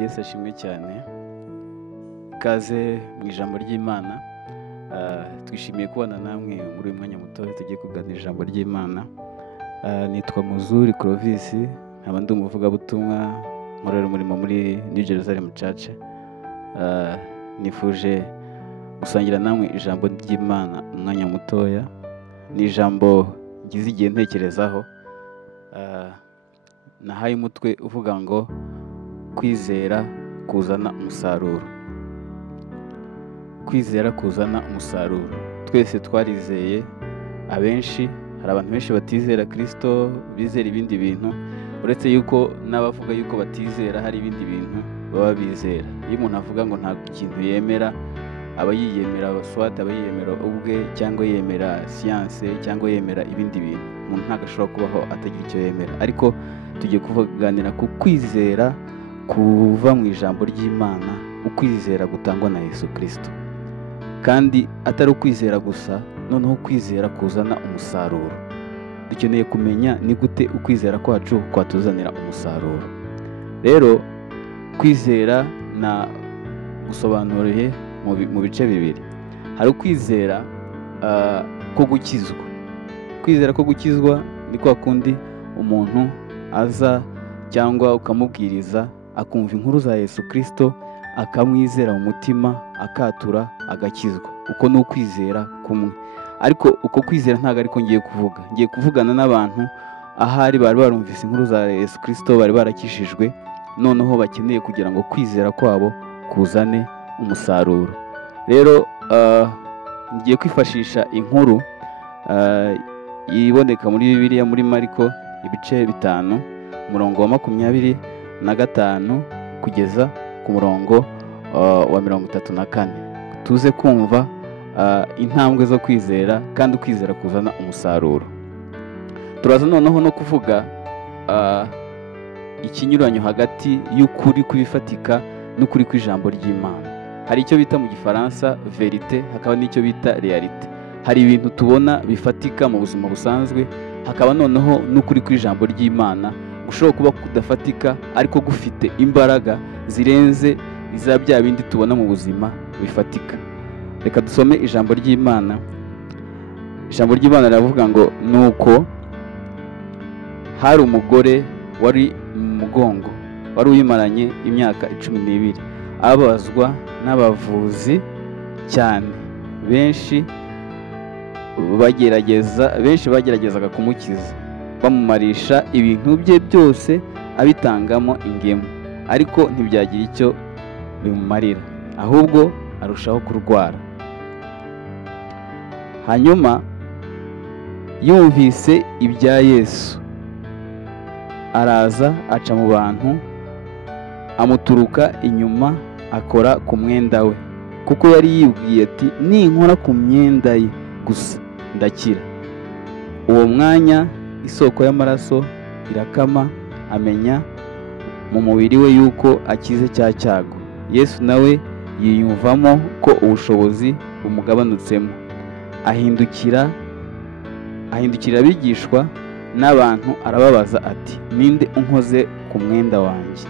Yesu ashimwe cyane. Kaze mu ijambo ry'Imana. Twishimiye kubana namwe muri uyu mwanya muto tugiye kuganira ijambo ry'Imana. Nitwa Muzuri Clovis, nkaba ndi umuvugabutumwa nkorera umurimo muri New Jerusalem Church. Nifuje gusangira namwe ijambo ry'Imana umwanya mutoya. Ni ijambo ngize igihe ntekerezaho. Nahaye umutwe uvuga ngo kwizera kuzana umusaruro. Kwizera kuzana umusaruro. Twese twarizeye, abenshi hari abantu benshi batizera Kristo, bizera ibindi bintu, uretse yuko n'abavuga yuko batizera hari ibindi bintu baba bizera. Iyo umuntu avuga ngo nta kintu yemera, aba yiyemera abaswata, aba yiyemera ubwe, cyangwa yemera siyanse, cyangwa yemera ibindi bintu. Umuntu ntabwo ashobora kubaho atagira icyo yemera. Ariko tugiye kuganira ku kwizera kuva mu ijambo ry'Imana, ukwizera gutangwa na Yesu Kristo. Kandi atari ukwizera gusa, noneho kwizera kuzana umusaruro. Dukeneye kumenya ni gute ukwizera kwacu kwatuzanira umusaruro. Rero kwizera na gusobanuriye mu bice bibiri. Hari ukwizera ko gukizwa. Kwizera ko gukizwa ni kwa kundi umuntu aza cyangwa ukamubwiriza akumva inkuru za Yesu Kristo, akamwizera mu mutima, akatura, agakizwa. Uko ni ukwizera kumwe. Ariko uko kwizera ntabwo ariko ngiye kuvuga. Ngiye kuvugana n'abantu ahari bari barumvise inkuru za Yesu Kristo, bari barakishijwe, noneho bakeneye kugira ngo kwizera kwabo kuzane umusaruro. Rero ngiye kwifashisha inkuru iboneka muri Bibiliya, muri Mariko ibice 5, umurongo wa 25 kugeza ku murongo wa 34. Tuze kumva intambwe zo kwizera, kandi ukwizera kuzana umusaruro. Turaza noneho no kuvuga ikinyuranyo hagati y'ukuri kubifatika n'ukuri kw'ijambo ry'Imana. Hari icyo bita mu Gifaransa verite, hakaba n'icyo bita realite. Hari ibintu tubona bifatika mu buzima busanzwe, hakaba noneho n'ukuri kw'ijambo ry'Imana ushobora kuba kudafatika ariko gufite imbaraga zirenze iza bya bindi tubona mu buzima bifatika. Reka dusome ijambo ry'Imana. Ijambo ry'Imana riravuga ngo nuko hari umugore wari mu mugongo, wari uyimaranye imyaka 12, abazwa n'abavuzi cyane. Benshi bageragezaga kumukiza, bamumarisha ibintu bye byose, abitangamo ingemu, ariko ntibyagira icyo bimumarira, ahubwo arushaho kurwara. Hanyuma yumvise ibya Yesu, araza aca mu bantu, amuturuka inyuma, akora ku mwenda we, kuko yari yibwiye ati ninkora ku myenda ye gusa ndakira. Uwo mwanya isoko y'amaraso irakama, amenya mu mubiri we yuko akize cya cyago. Yesu nawe yiyumvamo ko ubushobozi bumugabanutsemo, ahindukira abigishwa n'abantu, arababaza ati ninde unkoze ku mwenda wanjye?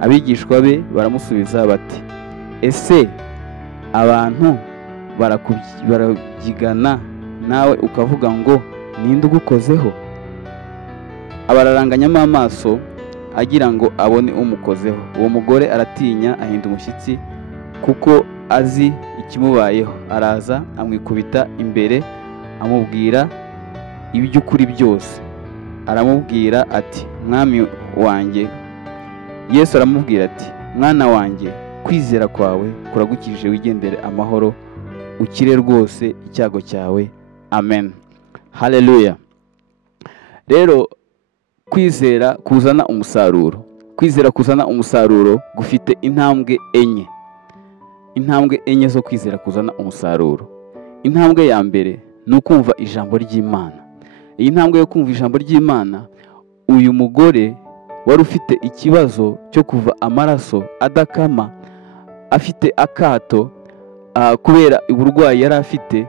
Abigishwa be baramusubiza bati ese abantu barabyigana, nawe ukavuga ngo ninde ugukozeho? Abararanganyamo amaso agira ngo abone umukozeho. Uwo mugore aratinya, ahinda umushyitsi kuko azi ikimubayeho. Araza amwikubita imbere, amubwira iby'ukuri byose. Aramubwira ati mwami wanjye. Yesu aramubwira ati mwana wanjye, kwizera kwawe kuragukijije, wigendere amahoro, ukire rwose icyago cyawe. Amen. Haleluya. Rero kwizera kuzana umusaruro. Kwizera kuzana umusaruro gufite intambwe enye. Intambwe enye zo kwizera kuzana umusaruro. Intambwe ya mbere ni ukumva ijambo ry'Imana. Iyi ntambwe yo kumva ijambo ry'Imana, uyu mugore wari ufite ikibazo cyo kuva amaraso adakama, afite akato kubera uburwayi yari afite,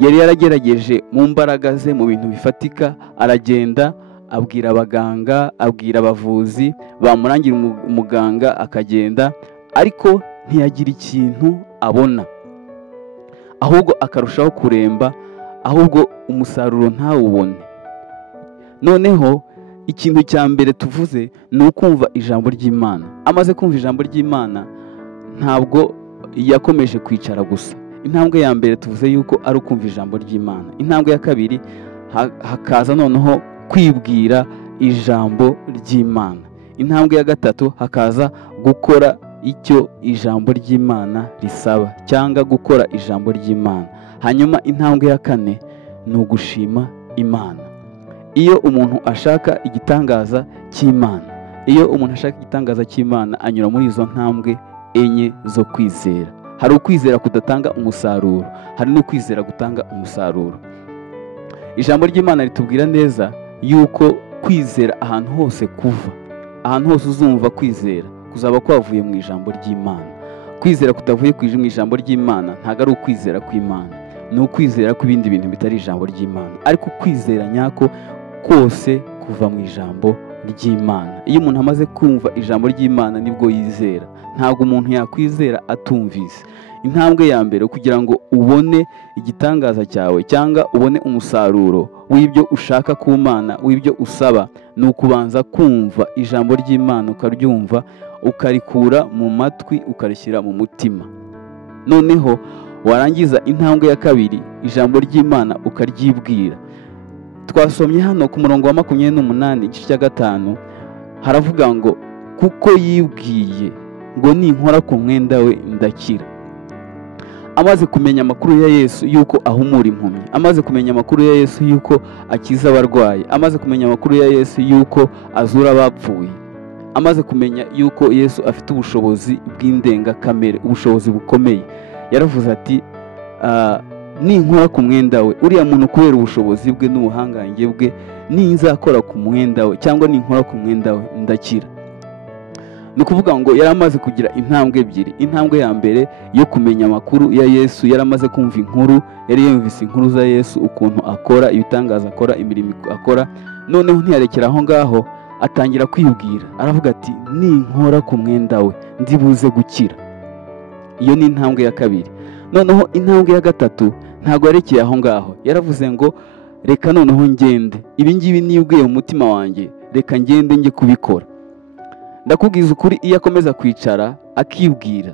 yari yaragerageje mu mbaraga ze, mu bintu bifatika, aragenda abwira abaganga, abwira abavuzi, bamurangira umuganga akagenda, ariko ntiyagira ikintu abona, ahubwo akarushaho kuremba, ahubwo umusaruro ntawubone. Noneho ikintu cya mbere tuvuze ni ukumva ijambo ry'Imana. Amaze kumva ijambo ry'Imana ntabwo yakomeje kwicara gusa. Intambwe ya mbere tuvuze yuko ari ukumva ijambo ry'Imana. Intambwe ya kabiri hakaza noneho kwibwira ijambo ry'Imana. Intambwe ya gatatu hakaza gukora icyo ijambo ry'Imana risaba cyangwa gukora ijambo ry'Imana. Hanyuma intambwe ya kane ni ugushima Imana. Iyo umuntu ashaka igitangaza cy'Imana, anyura muri izo ntambwe enye zo kwizera. Hari ukwizera kudatanga umusaruro, hari n'ukwizera gutanga umusaruro. Ijambo ry'Imana ritubwira neza yuko kwizera ahantu hose kuva, ahantu hose uzumva kwizera kuzaba kwavuye mu ijambo ry'Imana. Kwizera kutavuye mu ijambo ry'Imana ntabwo ari ukwizera kw'Imana, ni ukwizera kw'ibindi bintu bitari ijambo ry'Imana. Ariko kwizera nyako kose kuva mu ijambo ry'Imana. Iyo umuntu amaze kumva ijambo ry'Imana nibwo yizera. Ntabwo umuntu yakwizera atumvise. Intambwe ya mbere kugira ngo ubone igitangaza cyawe cyangwa ubone umusaruro w'ibyo ushaka ku Mana, w'ibyo usaba, ni ukubanza kumva ijambo ry'Imana, ukaryumva, ukarikura mu matwi, ukarishyira mu mutima. Noneho warangiza intambwe ya kabiri, ijambo ry'Imana ukaryibwira. Twasomye hano ku murongo wa 28 igice cya 5, haravuga ngo kuko yibwiye ngo ninkora ku mwenda we ndakira. Amaze kumenya amakuru ya Yesu yuko ahumura impumyi, amaze kumenya amakuru ya Yesu yuko akiza abarwayi, amaze kumenya amakuru ya Yesu yuko azura abapfuye, amaze kumenya yuko Yesu afite ubushobozi bw'indengakamere, ubushobozi bukomeye, yaravuze ati ninkora ku mwenda we, uriya muntu kubera ubushobozi bwe n'ubuhangange bwe, ninzakora ku mwenda we cyangwa ninkora ku mwenda we ndakira. Ni ukuvuga ngo yari amaze kugira intambwe ebyiri. Intambwe ya mbere yo kumenya amakuru ya Yesu, yari amaze kumva inkuru, yari yumvise inkuru za Yesu, ukuntu akora ibitangaza akora, imirimo akora. Noneho ntiyarekera aho ngaho, atangira kwibwira, aravuga ati ninkora ku mwenda we ndibuze gukira. Iyo ni intambwe ya kabiri. Noneho intambwe ya gatatu ntabwo yarekeye aho ngaho, yaravuze ngo reka noneho ngende, ibi ngibi nibwiye mu mutima wanjye, reka ngende njye kubikora. Ndakubwiza ukuri, iyo akomeza kwicara akibwira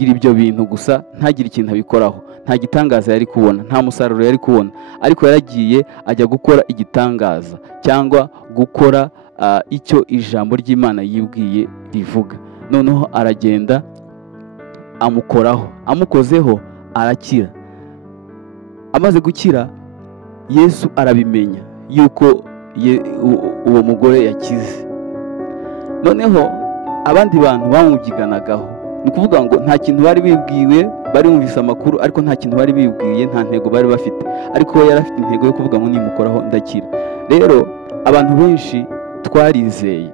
ibyo bintu gusa, ntagire ikintu abikoraho, nta gitangaza yari kubona, nta musaruro yari kubona. Ariko yaragiye ajya gukora igitangaza cyangwa gukora icyo ijambo ry'Imana yibwiye rivuga. Noneho aragenda amukoraho, amukozeho arakira. Amaze gukira, Yesu arabimenya yuko uwo mugore yakize. Noneho abandi bantu bamubyiganagaho, ni ukuvuga ngo nta kintu bari bibwiwe, bari bumvise amakuru ariko nta kintu bari bibwiye, nta ntego bari bafite. Ariko we yari afite intego yo kuvuga ngo nimukoraho ndakira. Rero abantu benshi twarizeye,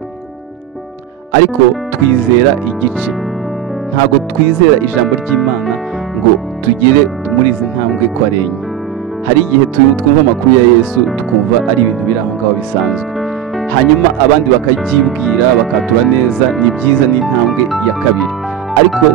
ariko twizera igice. Ntabwo twizera ijambo ry'Imana ngo tugere muri izi ntambwe ko ari enye. Hari igihe twumva amakuru ya Yesu tukumva ari ibintu biri aho ngaho bisanzwe, hanyuma abandi bakabyibwira bakatura neza, ni byiza, n'intambwe ya kabiri. Ariko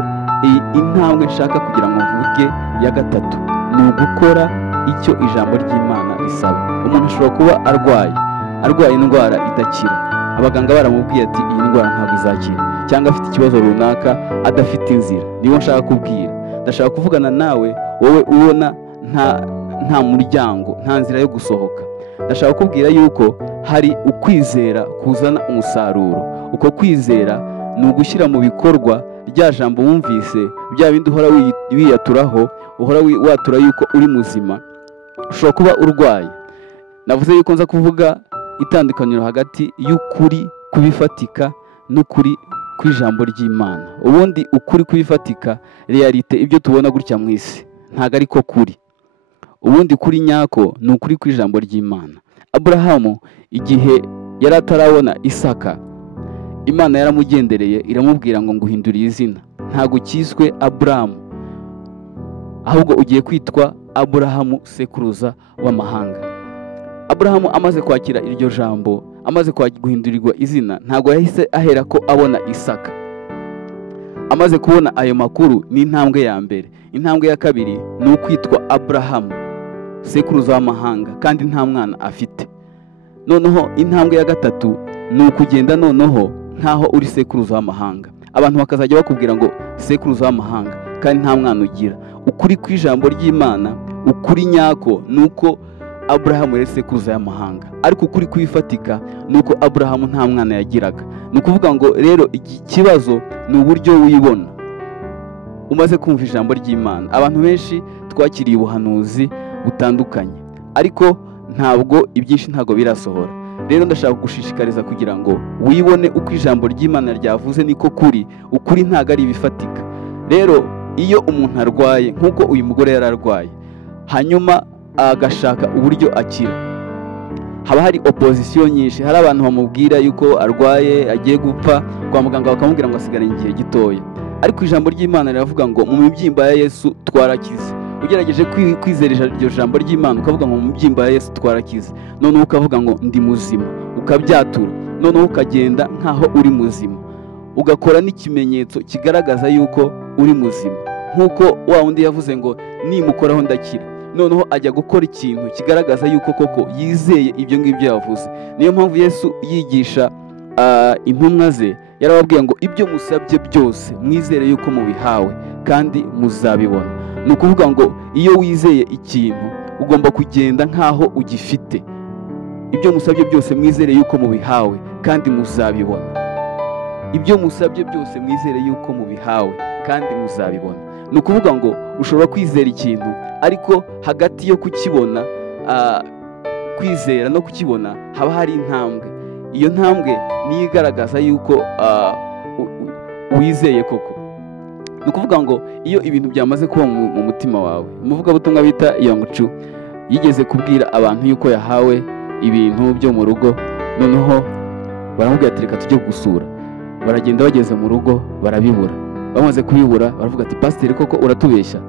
intambwe nshaka kugira ngo mvuge ya gatatu ni ugukora icyo ijambo ry'Imana risaba. Umuntu ashobora kuba arwaye indwara idakira, abaganga baramubwiye ati iyi ndwara ntabwo izakira, cyangwa afite ikibazo runaka adafite inzira. Niyo nshaka kubwira, ndashaka kuvugana nawe wowe ubona nta muryango, nta nzira yo gusohoka. Ndashaka kubwira yuko hari ukwizera kuzana umusaruro. Uko kwizera ni ugushyira mu bikorwa rya jambo wumvise, bya bindi uhora wiyaturaho, uhora watura yuko uri muzima. Ushobora kuba urwaye. Navuze yuko nza kuvuga itandukaniro hagati y'ukuri kubifatika n'ukuri kw'ijambo ry'Imana. Ubundi ukuri kubifatika, realite, ibyo tubona gutya mu isi, ntago ariko kuri. Ubundi kuri nyako ni ukuri kw'ijambo ry'Imana. Aburahamu igihe yari atarabona Isaka, Imana yaramugendereye iramubwira ngo nguhinduriye izina, ntago cyiswe Aburahamu, ahubwo ugiye kwitwa Aburahamu, sekuruza w'amahanga. Aburahamu amaze kwakira iryo jambo, amaze guhindurirwa izina ntabwo yahise ahera ko abona Isaka. Amaze kubona ayo makuru ni intambwe ya mbere. Intambwe ya kabiri ni ukwitwa Aburahamu, sekuruza w'amahanga, kandi nta mwana afite. Noneho intambwe ya gatatu ni ukugenda noneho nkaho uri sekuruza w'amahanga. Abantu bakazajya bakubwira ngo sekuruza w'amahanga kandi nta mwana ugira. Ukuri kw'ijambo ry'Imana, ukuri nyako ni uko Aburahamu yari sekuruza y'amahanga, ariko ukuri kwifatika ni uko Aburahamu nta mwana yagiraga. Ni ukuvuga ngo rero ikibazo ni uburyo wibona umaze kumva ijambo ry'Imana. Abantu benshi twakiriye ubuhanuzi butandukanye, ariko ibyinshi ntabwo birasohora. Rero ndashaka gushishikariza kugira ngo wibone uko ijambo ry'Imana ryavuze niko kuri. Ukuri ntabwo ari ibifatika. Rero iyo umuntu arwaye nk'uko uyu mugore yari arwaye, hanyuma agashaka uburyo akira, haba hari opozisiyo nyinshi. Hari abantu bamubwira yuko arwaye agiye gupfa, kwa muganga bakamubwira ngo asigaranye igihe gitoya, ariko ijambo ry'Imana riravuga ngo mu mibyimba ya Yesu twarakize. Ugerageje kwizera iryo jambo ry'Imana ukavuga ngo mu mibyimba ya Yesu twarakize, noneho ukavuga ngo ndi muzima, ukabyatura, noneho ukagenda nkaho uri muzima, ugakora n'ikimenyetso kigaragaza yuko uri muzima, nk'uko wa wundi yavuze ngo nimukoraho ndakira. Noneho ajya gukora ikintu kigaragaza yuko koko yizeye ibyo ngibyo yavuze. Niyo mpamvu Yesu yigisha intumwa ze yarababwiye ngo ibyo musabye byose mwizere yuko mubihawe kandi muzabibona. Ni ukuvuga ngo iyo wizeye ikintu ugomba kugenda nkaho ugifite. Ibyo musabye byose mwizere yuko mubihawe kandi muzabibona. Ibyo musabye byose mwizere yuko mubihawe kandi muzabibona. Ni ukuvuga ngo ushobora kwizera ikintu, ariko hagati yo kukibona, kwizera no kukibona haba hari intambwe. Iyo ntambwe niyo igaragaza yuko wizeye koko. Ni ukuvuga ngo iyo ibintu byamaze kuba mu mutima wawe, umuvugabutumwa bita Yongchu yigeze kubwira abantu yuko yahawe ibintu byo mu rugo, noneho baramubwira ati reka tujye gusura. Baragenda bageze mu rugo barabibura. Bamaze kubibura baravuga ati pasiteri koko uratubeshya.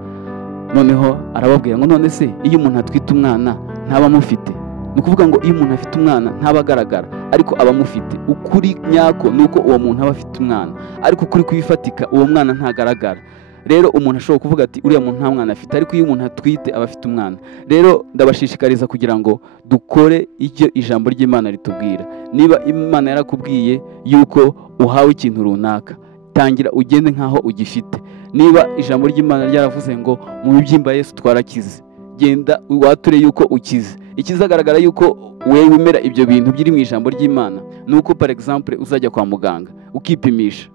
Noneho arababwira ngo none se iyo umuntu atwite umwana ntaba amufite? Ni ukuvuga ngo iyo umuntu afite umwana ntaba agaragara, ariko aba amufite. Ukuri nyako ni uko uwo muntu aba afite umwana, ariko ukuri kwifatika uwo mwana ntagaragara. Rero umuntu ashobora kuvuga ati uriya muntu nta mwana afite, ariko iyo umuntu atwite aba afite umwana. Rero ndabashishikariza kugira ngo dukore icyo ijambo ry'Imana ritubwira. Niba Imana yarakubwiye yuko uhawe ikintu runaka, tangira ugende nkaho ugifite. Niba ijambo ry'Imana ryaravuze ngo mu mibyimba Yesu twarakize, genda wature yuko ukize. Ikizagaragara yuko wewe wemera ibyo bintu biri mu ijambo ry'Imana nuko par exemple uzajya kwa muganga ukipimisha,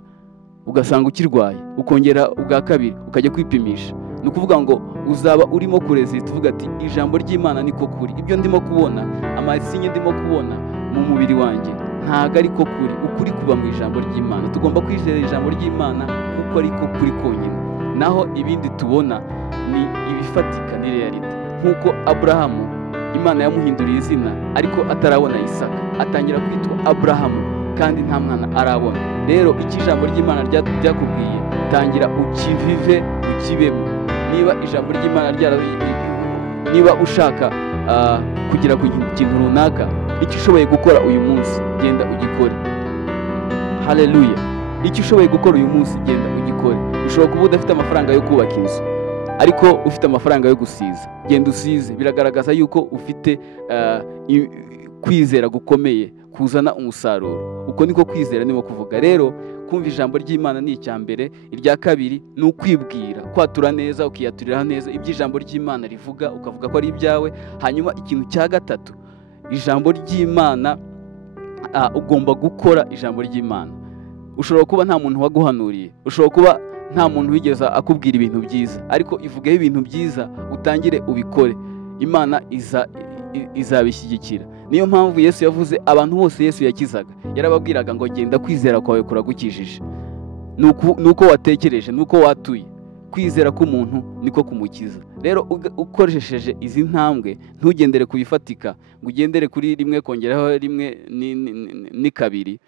ugasanga ukirwaye, ukongera ubwa kabiri ukajya kwipimisha. Ni ukuvuga ngo uzaba urimo kurezita uvuga ati ijambo ry'Imana niko kuri. Ibyo ndimo kubona, amasinye ndimo kubona mu mubiri wanjye ntago ariko kuri. Ukuri kuba mu ijambo ry'Imana. Tugomba kwizera ijambo ry'Imana kuko ariko kuri konyine, naho ibindi tubona ni ibifatika, ni reality. Nk'uko Aburahamu Imana yamuhinduriye izina ariko atarabona Isaka, atangira kwitwa Aburahamu kandi nta mwana arabona. Rero iki ijambo ry'Imana ryakubwiye, tangira ukivive, ukibemo. Niba ijambo ry'Imana niba ushaka kugira ku kintu runaka, icyo ushoboye gukora uyu munsi genda ugikore. Haleluya. Icyo ushoboye gukora uyu munsi genda ugikore. Ushobora kuba udafite amafaranga yo kubaka inzu, ariko ufite amafaranga yo gusiza, genda usize. Biragaragaza yuko ufite kwizera gukomeye kuzana umusaruro. Uko niko kwizera nimo kuvuga. Rero kumva ijambo ry'Imana ni icya mbere. Irya kabiri ni ukwibwira, kwatura neza, ukiyaturira neza iby'ijambo ry'Imana rivuga, ukavuga ko ari ibyawe. Hanyuma ikintu cya gatatu, ijambo ry'Imana, ugomba gukora ijambo ry'Imana. Ushobora kuba nta muntu waguhanuriye, ushobora kuba nta muntu wigeze akubwira ibintu byiza, ariko ivugeho ibintu byiza, utangire ubikore. Imana izabishyigikira. Niyo mpamvu Yesu yavuze abantu bose Yesu yakizaga yarababwiraga ngo genda kwizera kwawe kuragukijije. Nuko watekereje, nuko watuye. Kwizera k'umuntu niko kumukiza. Rero ukoresheje izi ntambwe, ntugendere kubifatika ngo ugendere kuri rimwe kongeraho rimwe ni kabiri.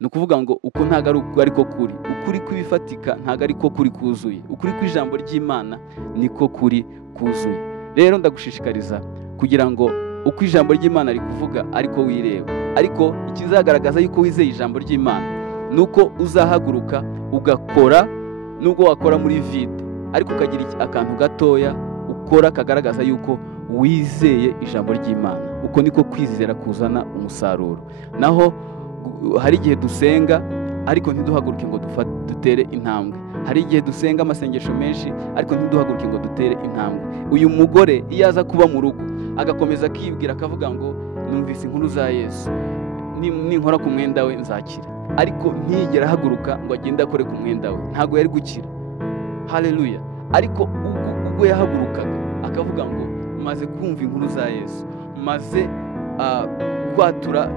Ni ukuvuga ngo uko ntago ariko kuri. Ukuri kwifatika ntago ariko kuri kuzuye. Ukuri kw'ijambo ry'Imana niko kuri kuzuye. Rero ndagushishikariza kugira ngo uko ijambo ry'Imana rikuvuga ariko wireba, ariko ikizagaragaza yuko wizeye ijambo ry'Imana nuko uzahaguruka ugakora, nubwo wakora muri vide ariko ukagira akantu gatoya ukora kagaragaza yuko wizeye ijambo ry'Imana. Uko niko kwizera kuzana umusaruro. Naho hari igihe dusenga ariko ntiduhaguruke ngo dutere intambwe. Hari igihe dusenga amasengesho menshi ariko ntiduhaguruke ngo dutere intambwe. Uyu mugore iyo aza kuba mu rugo agakomeza akibwira akavuga ngo numvise inkuru za Yesu, ninkora ku mwenda we nzakira, ariko ntiyigera ahaguruka ngo agende akore ku mwenda we, ntabwo yari gukira. Haleluya! Ariko ubwo yahagurukaga akavuga ngo maze kumva inkuru za Yesu, maze kwatura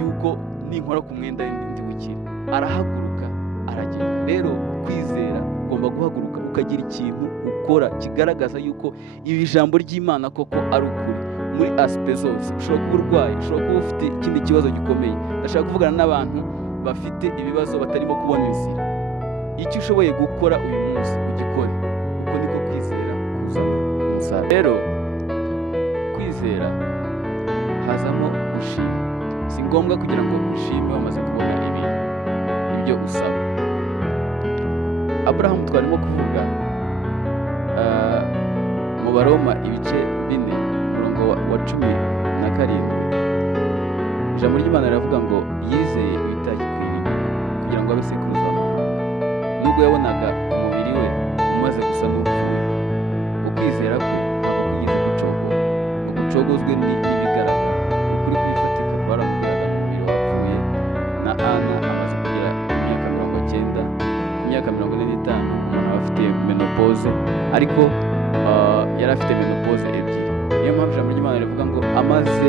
yuko ninkora ku mwenda we ndi gukira, arahaguruka aragenda. Rero kwizera ugomba guhaguruka ukagira ikintu ukora kigaragaza yuko ibi jambo ry'Imana koko ari ukuri muri aspect zose. Ushobora kuba urwaye, ushobora kuba ufite ikindi kibazo gikomeye. Ndashaka kuvugana n'abantu bafite ibibazo batarimo kubona inzira. Icyo ushoboye gukora uyu munsi ugikore. Uko niko kwizera kuzana umusaruro. Rero kwizera hazamo gushima. Si ngombwa kugira ngo ushime wamaze kubona ibyo usaba. Aburahamu twarimo kuvuga mu Baroma ibice 4 umurongo wa 17, ijambo ry'Imana riravuga ngo yizeye ibitagikwiriye kugira ngo abe sekuruza w'amahanga, nubwo yabonaga umubiri we umaze gusa n'upfuye. Ukwizera kwe ntabwo kugeze gucogora, ngo gucogozwe n'ibigaragara. Ukuri kwifatika kwaramubwiraga mu mubiri wapfuye. Na Ana amaze kugera imyaka 90, imyaka 45, umuntu aba afite menopause, ariko yari afite menopause ebyiri. Niyo mpamvu ijambo ry'Imana rivuga ngo amaze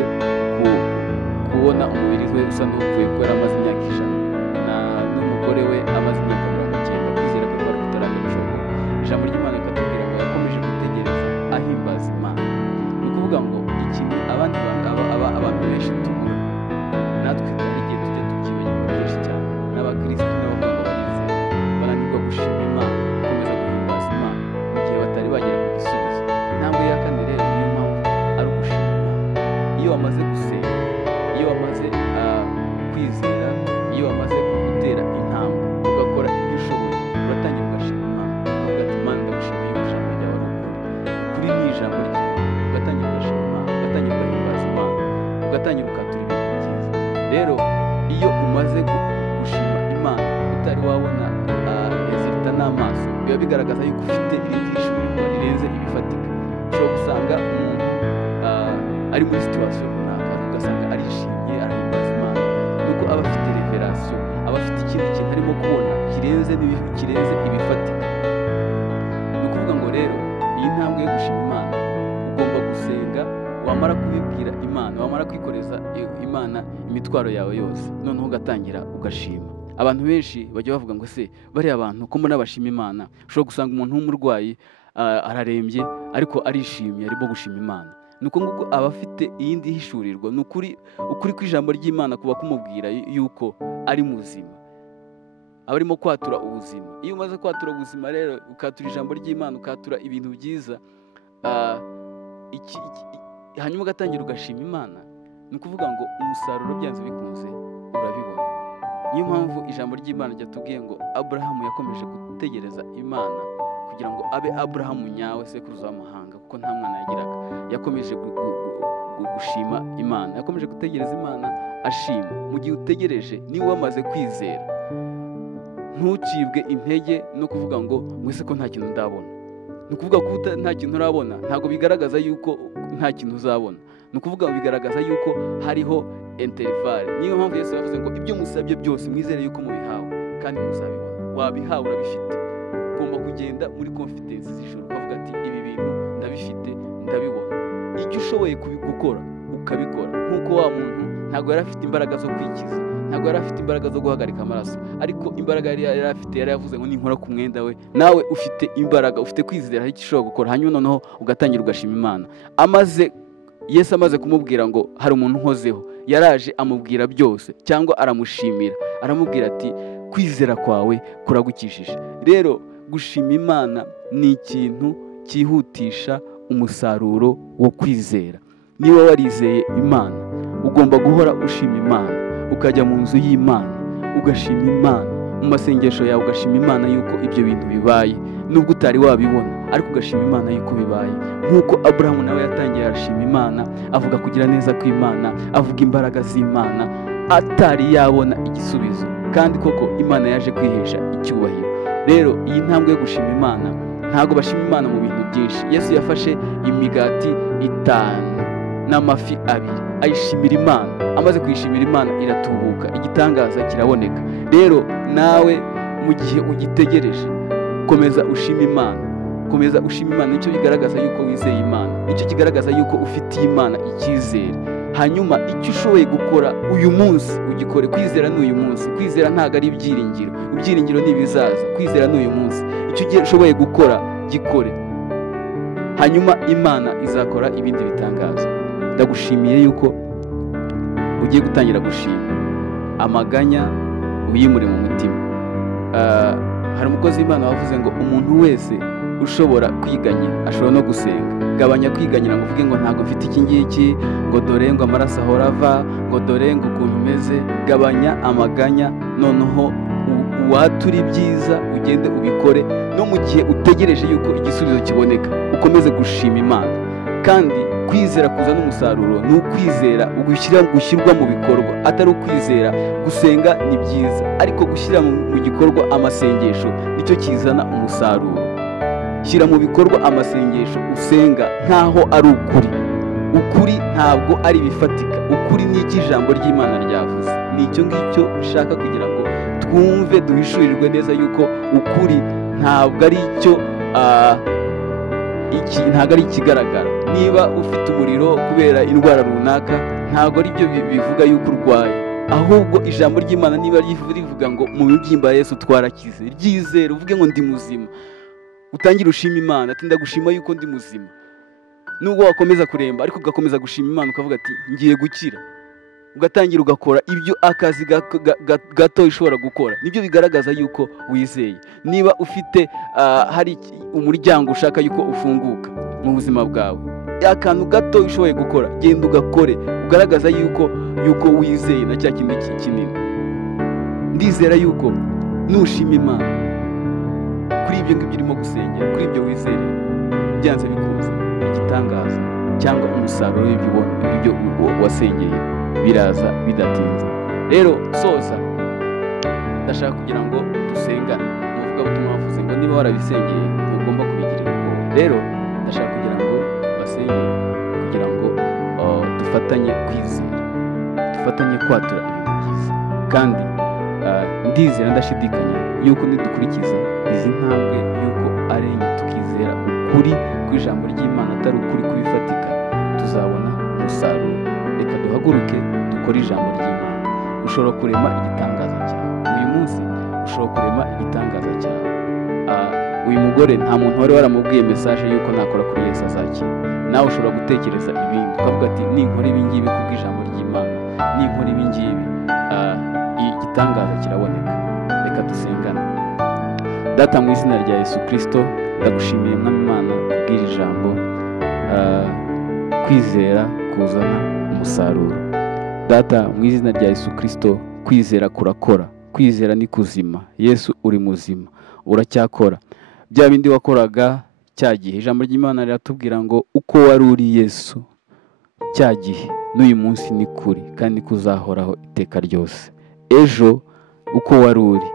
kubona umubiri we usa n'upfuye kuko yari amaze imyaka 100, n'umugore we amaze imyaka 90. Kwizera kwe kwari kutaragacogora. Ijambo ry'Imana rikatubwira ngo yakomeje gutegereza ahimbaza Imana. Ni ukuvuga ngo ikintu abandi abantu benshi tubura, natwe hari igihe tujya tubyibagirwa kenshi cyane. N'abakristo n'abavuga ngo barizera bananirwa gushima Imana, gukomeza guhimbaza Imana mu gihe batari bagera ku gisubizo. Intambwe ya kane rero niyo mpamvu ari ugushima Imana. Iyo wamaze gusenga, iyo wamaze kwizera, iyo wamaze gutera intambwe ugakora ibyo ushoboye, uratangira ugashima Imana. Ukavuga ati Imana ndagushima yuko ijambo ryawe ari ukuri. Kuri ni ijambo ry'Imana. Ugatangira ugashima Imana, ugatangira ugahimbaza Imana, ugatangira ukatura ibintu byiza. Rero iyo umaze gushima Imana utari wabona resulta n'amaso, biba bigaragaza yuko ufite irindi hishurirwa rirenze ibifatika. Ushobora gusanga umuntu ari muri situation runaka, ugasanga arishimye arahimbaza Imana, nuko aba afite revelation, aba afite ikindi kintu arimo kubona kirenze ibifatika. Ni ukuvuga ngo rero iyi ntambwe yo gushima Imana, ugomba gusenga, wamara kubibwira Imana, wamara kwikoreza Imana imitwaro yawe yose, noneho ugatangira ugashima. Abantu benshi bajya bavuga ngo se bariya abantu ko mbona bashima Imana. Ushobora gusanga umuntu w'umurwayi ararembye ariko arishimye, arimo gushima Imana. Nuko nguko aba afite iyindi hishurirwa. Ni ukuri kw'ijambo ry'Imana kuba kumubwira yuko ari muzima, aba arimo kwatura ubuzima. Iyo umaze kwatura ubuzima rero, ukatura ijambo ry'Imana, ukatura ibintu byiza, hanyuma ugatangira ugashima Imana, ni ukuvuga ngo umusaruro byanze bikunze urabibona. Niyo mpamvu ijambo ry'Imana ryatubwiye ngo Aburahamu yakomeje gutegereza Imana kugira ngo abe Aburahamu nyawe, sekuruza w'amahanga, kuko nta mwana yagiraga. Yakomeje gushima Imana, yakomeje gutegereza Imana ashima. Mu gihe utegereje, niba wamaze kwizera, ntucibwe intege no kuvuga ngo mwese ko nta kintu ndabona. Ni ukuvuga ko nta kintu urabona ntabwo bigaragaza yuko nta kintu uzabona. Ni ukuvuga bigaragaza yuko hariho intervale. Niyo mpamvu Yesu yavuze ngo ibyo musabye byose mwizere yuko mubihawe kandi muzabibona. Wabihawe urabifite. Ugomba kugenda muri confidence z'ijuru ukavuga ati ibi bintu ndabifite, ndabibona. Icyo ushoboye gukora ukabikora. Nk'uko wa muntu ntabwo yari afite imbaraga zo kwikiza, ntabwo yari afite imbaraga zo guhagarika amaraso, ariko imbaraga yari afite, yari yavuze ngo ninkora ku mwenda we. Nawe ufite imbaraga, ufite kwizera hari icyo ushobora gukora, hanyuma noneho ugatangira ugashima Imana. Yesu amaze kumubwira ngo hari umuntu nkozeho, yaraje amubwira byose, cyangwa aramushimira, aramubwira ati kwizera kwawe kuragukishije. Rero gushima Imana ni ikintu cyihutisha umusaruro wo kwizera. niba warizeye Imana ugomba guhora ushima Imana, ukajya mu nzu y'Imana ugashima Imana, mu masengesho yawe ugashima Imana yuko ibyo bintu bibaye, nubwo utari wabibona ariko ugashima Imana yuko bibaye. Nk'uko Aburahamu nawe yatangiye arashima Imana, avuga kugira neza kw'Imana, avuga imbaraga z'Imana, atari yabona igisubizo, kandi koko Imana yaje kwihesha icyubahiro. Rero iyi ntambwe yo gushima Imana, ntabwo bashima Imana mu bintu byinshi. Yesu yafashe imigati 5 n'amafi 2 ayishimira Imana, amaze kuyishimira Imana iratubuka, igitangaza kiraboneka. Rero nawe mu gihe ugitegereje, komeza ushima Imana, komeza ushima Imana. Nicyo bigaragaza yuko wizeye Imana, nicyo kigaragaza yuko ufitiye Imana icyizere. Hanyuma icyo ushoboye gukora uyu munsi ugikore. Kwizera ni uyu munsi, kwizera ntabwo ari ibyiringiro, ibyiringiro ni ibizaza, kwizera ni uyu munsi. Icyo ushoboye gukora gikore, hanyuma Imana izakora ibindi bitangaza. Ndagushimiye yuko ugiye gutangira gushima, amaganya uyimure mu mutima. Hari umukozi w'Imana wavuze ngo umuntu wese ushobora kwiganyira ashobora no gusenga. Gabanya kwiganyira ngo uvuge ngo ntabwo mfite iki ngiki, ngo dore ngo amaraso ahora ava, ngo dore ngo ukuntu umeze. Gabanya amaganya, noneho watura ibyiza ugende ubikore. No mu gihe utegereje yuko igisubizo kiboneka, ukomeze gushima Imana. Kandi kwizera kuzana umusaruro ni ukwizera gushyirwa mu bikorwa, atari ukwizera gusenga. Ni byiza, ariko gushyira mu gikorwa amasengesho nicyo kizana umusaruro. Shyira mu bikorwa amasengesho usenga nkaho ari ukuri. Ukuri ntabwo ari bifatika, ukuri ni iki ijambo ry'Imana ryavuze. Ni icyo ngicyo ushaka kugira ngo twumve, duhishurirwe neza yuko ukuri ntabwo ari icyo ntabwo ari ikigaragara. Niba ufite umuriro kubera indwara runaka, ntabwo ari byo bivuga yuko urwaye, ahubwo ijambo ry'Imana niba rivuga ngo mu mibyimba ya Yesu twarakize, ryizere uvuge ngo ndi muzima, utangire ushima Imana ati ndagushima yuko ndi muzima. Nubwo wakomeza kuremba ariko ugakomeza gushima Imana, ukavuga ati ngiye gukira, ugatangira ugakora ibyo akazi gato ishobora gukora. Nibyo bigaragaza yuko wizeye. Niba ufite hari umuryango ushaka yuko ufunguka mu buzima bwawe, akantu gato ushoboye gukora, genda ugakore, ugaragaza yuko wizeye na cya kindi kinini. Ndizera yuko nushima Imana kuri ibyo ngibyo urimo gusengera, kuri ibyo wizereye, byanze bikunze igitangaza cyangwa umusaruro w'ibyo wasengeye biraza bidatinze. Rero soza, ndashaka kugira ngo dusengane. Umuvugabutumwa wavuze ngo niba warabisengeye ntugomba kubigirira ubwoba. Rero ndashaka kugira ngo basengere, kugira ngo dufatanye kwizera, dufatanye kwatura ibintu byiza. Kandi ndizera, ndashidikanya yuko nidukurikiza izi ntambwe, yuko ari tukizera ukuri kw'ijambo ry'Imana atari ukuri kubifatika, tuzabona umusaruro. Reka duhaguruke dukore ijambo ry'Imana. Ushobora kurema igitangaza cyawe uyu munsi, ushobora kurema igitangaza cyawe. Uyu mugore nta muntu wari waramubwiye message yuko nakora kuri Yesu azakira. Nawe ushobora gutekereza ibindi, ukavuga ati ninkora ibi ngibi kubw'ijambo ry'Imana, ninkora ibi ngibi igitangaza kiraboneka. Reka dusengane. Data, mu izina rya Yesu Kristo, ndagushimiye Mwami Imana kubw'iri jambo. Kwizera kuzana umusaruro. Data, mu izina rya Yesu Kristo, kwizera kurakora, kwizera ni kuzima. Yesu uri muzima, uracyakora bya bindi wakoraga cya gihe. Ijambo ry'Imana riratubwira ngo uko wari uri Yesu cya gihe, n'uyu munsi ni kuri kandi kuzahoraho iteka ryose. Ejo uko wari uri,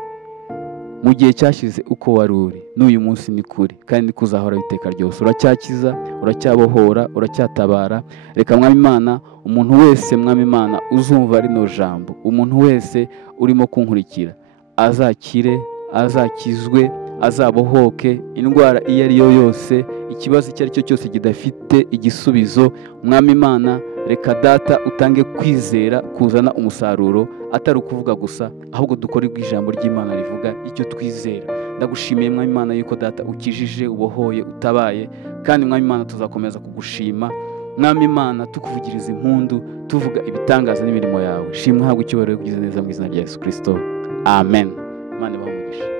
mu gihe cyashize uko wari uri, n'uyu munsi ni kuri kandi kuzahoraho iteka ryose. Uracyakiza, uracyabohora, uracyatabara. Reka Mwami Imana, umuntu wese Mwami Imana uzumva rino jambo, umuntu wese urimo kunkurikira, azakire, azakizwe, azabohoke. Indwara iyo ari yo yose, ikibazo icyo ari cyo cyose kidafite igisubizo, Mwami Imana, reka Data utange kwizera kuzana umusaruro, atari ukuvuga gusa, ahubwo dukore ijambo ry'Imana rivuga icyo twizera. Ndagushimiye Mwami Imana yuko Data ukijije, ubohoye, utabaye, kandi Mwami Imana tuzakomeza kugushima. Mwami Imana tukuvugiriza impundu, tuvuga ibitangaza n'imirimo yawe. Shimwa, habwa icyubahiro, kugize neza mu izina rya Yesu Kristo. Amen. Imana ibahe umugisha.